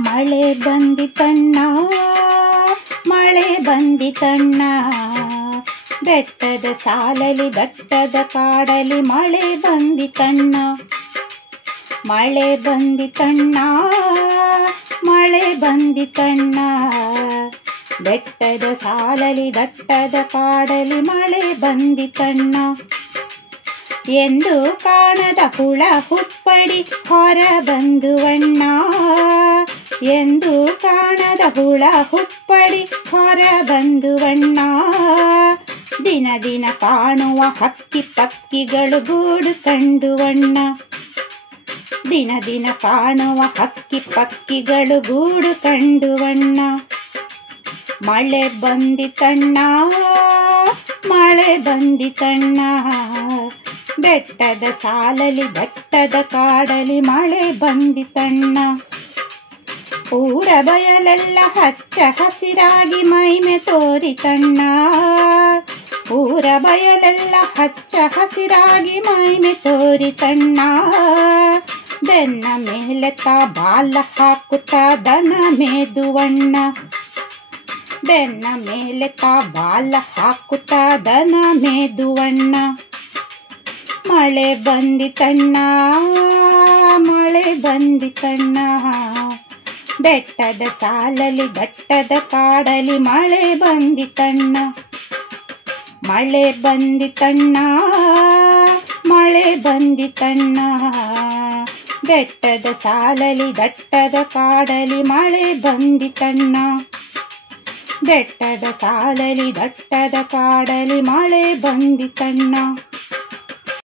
ಮಳೆ ಬಂದಿತಣ್ಣ, ಮಳೆ ಬಂದಿತಣ್ಣ, ಬೆಟ್ಟದ ಸಾಲಲಿ ದಟ್ಟದ ಕಾಡಲಿ ಮಳೆ ಬಂದಿತಣ್ಣ. ಮಳೆ ಬಂದಿತಣ್ಣ, ಮಳೆ ಬಂದಿತಣ್ಣ, ಬೆಟ್ಟದ ಸಾಲಲಿ ದಟ್ಟದ ಕಾಡಲಿ ಮಳೆ ಬಂದಿತಣ್ಣ. ಎಂದು ಕಾಣದ ಹುಳ ಹುಪ್ಪಡಿ ಹೊರ ಬಂದುವಣ್ಣ, ಎಂದು ಕಾಣದ ಹುಳ ಹುಪ್ಪಡಿ ಹೊರ ಬಂದುವಣ್ಣ. ದಿನ ದಿನ ಕಾಣುವ ಹಕ್ಕಿ ಪಕ್ಕಿಗಳು ಗೂಡು ಕಂಡುವಣ್ಣ, ದಿನ ದಿನ ಕಾಣುವ ಹಕ್ಕಿ ಪಕ್ಕಿಗಳು ಗೂಡು ಕಂಡುವಣ್ಣ. ಮಳೆ ಬಂದಿತಣ್ಣ, ಮಳೆ ಬಂದಿತಣ್ಣ, ಬೆಟ್ಟದ ಸಾಲಲಿ ದಟ್ಟದ ಕಾಡಲಿ ಮಳೆ ಬಂದಿತಣ್ಣ. ಊರ ಬಯಲೆಲ್ಲ ಹಚ್ಚ ಹಸಿರಾಗಿ ಮೈಮೆ ತೋರಿತಣ್ಣ, ಊರ ಬಯಲೆಲ್ಲ ಹಚ್ಚ ಹಸಿರಾಗಿ ಮೈಮೆ ತೋರಿತಣ್ಣ. ಬೆನ್ನ ಮೇಲೆ ತಾ ಬಾಲ ಹಾಕುತ್ತಾ ದನ ಮೇದುವಣ್ಣ, ಬೆನ್ನ ಮೇಲೆ ತಾ ಬಾಲ ಹಾಕುತ್ತಾ ದನ ಮೇದುವಣ್ಣ. ಮಳೆ ಬಂದಿತಣ್ಣ, ಮಳೆ ಬಂದಿತಣ್ಣ, ಬೆಟ್ಟದ ಸಾಲಲಿ ದಟ್ಟದ ಕಾಡಲಿ ಮಳೆ ಬಂದಿತಣ್ಣ. ಮಳೆ ಬಂದಿತಣ್ಣ, ಮಳೆ ಬಂದಿತಣ್ಣ, ಬೆಟ್ಟದ ಸಾಲಲಿ ದಟ್ಟದ ಕಾಡಲಿ ಮಳೆ ಬಂದಿತಣ್ಣ. ಬೆಟ್ಟದ ಸಾಲಲಿ ದಟ್ಟದ ಕಾಡಲಿ ಮಳೆ ಬಂದಿತಣ್ಣ.